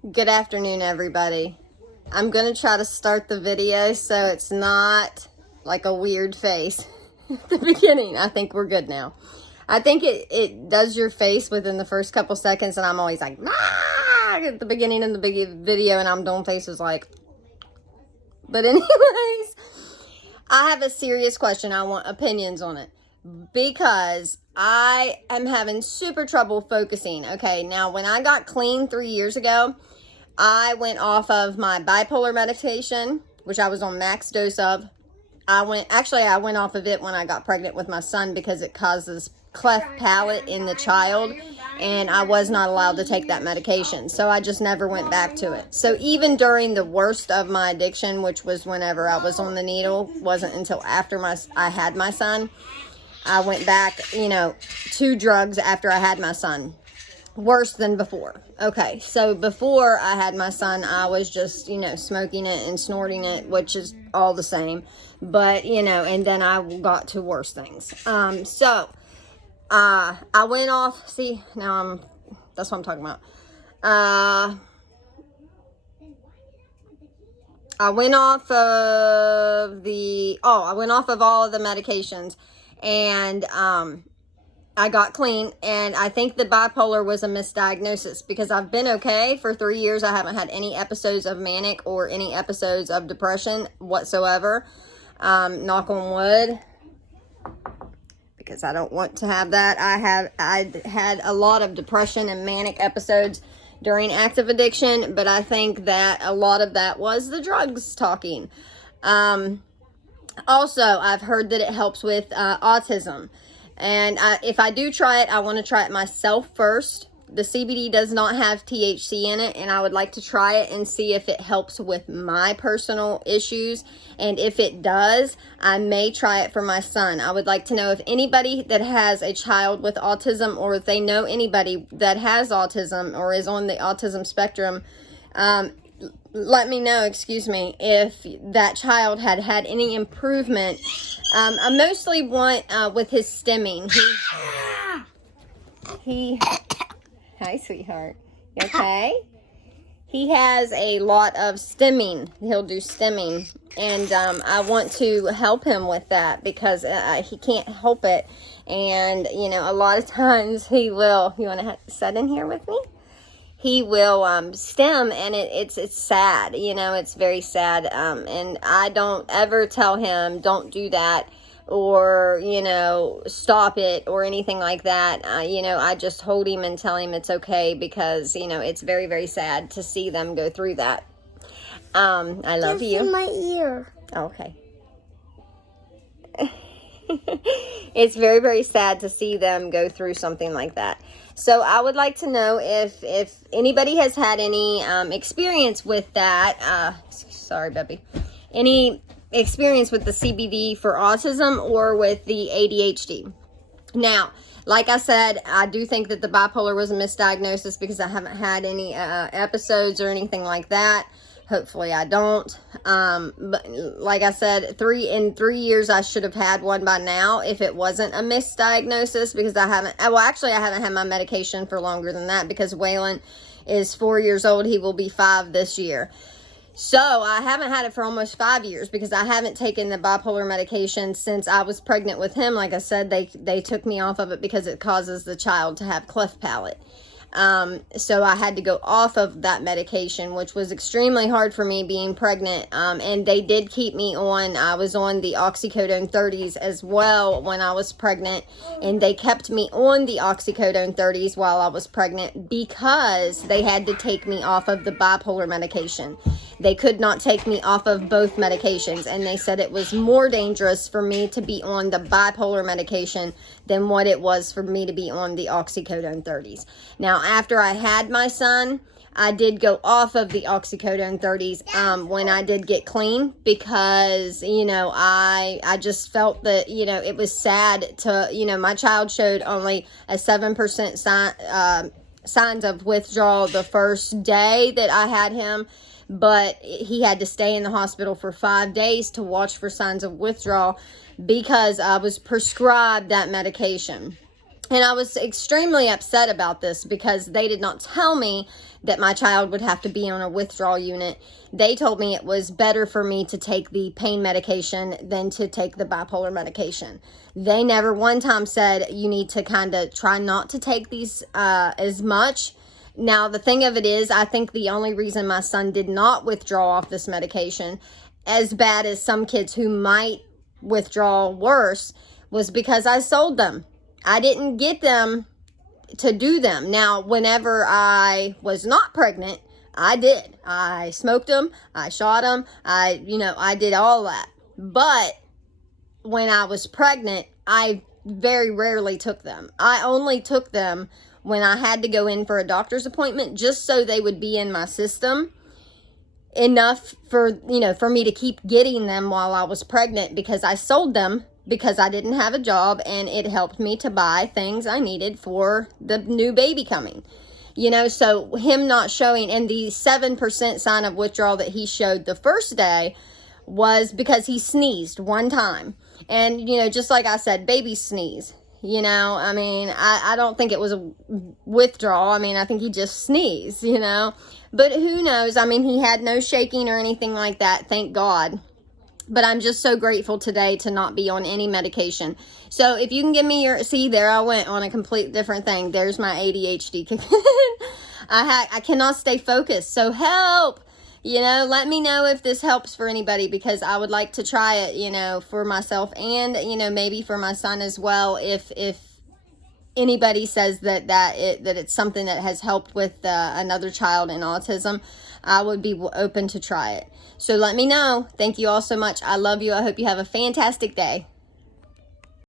Good afternoon, everybody. I'm going to try to start the video so it's not like a weird face at the beginning. I think we're good now. I think it does your face within the first couple seconds, and I'm always like, ah, at the beginning of the big video, and I'm doing faces like. But anyways, I have a serious question. I want opinions on it because I am having super trouble focusing. Okay, now when I got clean 3 years ago, I went off of my bipolar medication, which I was on max dose of. I went off of it when I got pregnant with my son because it causes cleft palate in the child, and I was not allowed to take that medication. So I just never went back to it. So even during the worst of my addiction, which was whenever I was on the needle, wasn't until after I had my son, I went back, to drugs after I had my son. Worse than before. Okay, so before I had my son, I was just, smoking it and snorting it, which is all the same. But, and then I got to worse things. I went off, that's what I'm talking about. I went off of all of the medications, and, I got clean, and I think the bipolar was a misdiagnosis because I've been okay for 3 years. I haven't had any episodes of manic or any episodes of depression whatsoever. Knock on wood, because I don't want to have that. I had a lot of depression and manic episodes during active addiction, but I think that a lot of that was the drugs talking. Also, I've heard that it helps with autism. And if I do try it, I want to try it myself first. The CBD does not have THC in it, and I would like to try it and see if it helps with my personal issues. And if it does, I may try it for my son. I would like to know if anybody that has a child with autism, or if they know anybody that has autism or is on the autism spectrum, let me know, if that child had any improvement. I mostly want with his stimming. Hi, sweetheart. You okay? He has a lot of stimming. He'll do stimming, and I want to help him with that because he can't help it. And a lot of times he will. You want to sit in here with me? He will stem, and it's sad. It's very sad. And I don't ever tell him, don't do that, or, stop it, or anything like that. I just hold him and tell him it's okay because, it's very, very sad to see them go through that. I love you. In my ear. Okay. It's very, very sad to see them go through something like that. So I would like to know if anybody has had any experience with that. Sorry, Bubby. Any experience with the CBD for autism or with the ADHD. Now, like I said, I do think that the bipolar was a misdiagnosis because I haven't had any episodes or anything like that. Hopefully I don't. But like I said, in 3 years I should have had one by now if it wasn't a misdiagnosis, because I haven't had my medication for longer than that because Waylon is 4 years old. He will be 5 this year. So I haven't had it for almost 5 years because I haven't taken the bipolar medication since I was pregnant with him. Like I said, they took me off of it because it causes the child to have cleft palate. So I had to go off of that medication, which was extremely hard for me being pregnant. And they did keep me on. I was on the oxycodone 30s as well when I was pregnant, and they kept me on the oxycodone 30s while I was pregnant because they had to take me off of the bipolar medication. They could not take me off of both medications, and they said it was more dangerous for me to be on the bipolar medication than what it was for me to be on the oxycodone 30s. Now, after I had my son, I did go off of the oxycodone 30s when I did get clean because, I just felt that, it was sad to, my child showed only a 7% signs of withdrawal the first day that I had him. But he had to stay in the hospital for 5 days to watch for signs of withdrawal because I was prescribed that medication. And I was extremely upset about this because they did not tell me that my child would have to be on a withdrawal unit. They told me it was better for me to take the pain medication than to take the bipolar medication. They never one time said you need to kind of try not to take these as much. Now, the thing of it is, I think the only reason my son did not withdraw off this medication, as bad as some kids who might withdraw worse, was because I sold them. I didn't get them to do them. Now, whenever I was not pregnant, I did. I smoked them. I shot them. I did all that. But when I was pregnant, I very rarely took them. I only took them when I had to go in for a doctor's appointment, just so they would be in my system enough for me to keep getting them while I was pregnant, because I sold them because I didn't have a job, and it helped me to buy things I needed for the new baby coming. So him not showing, and the 7% sign of withdrawal that he showed the first day was because he sneezed one time. And, just like I said, babies sneeze. I don't think it was a withdrawal. I think he just sneezed, But who knows? He had no shaking or anything like that, thank God. But I'm just so grateful today to not be on any medication. So if you can give me see, there I went on a complete different thing. There's my ADHD. I cannot stay focused. So help, let me know if this helps for anybody, because I would like to try it, for myself and, maybe for my son as well. If anybody says that it's something that has helped with another child in autism, I would be open to try it. So let me know. Thank you all so much. I love you. I hope you have a fantastic day.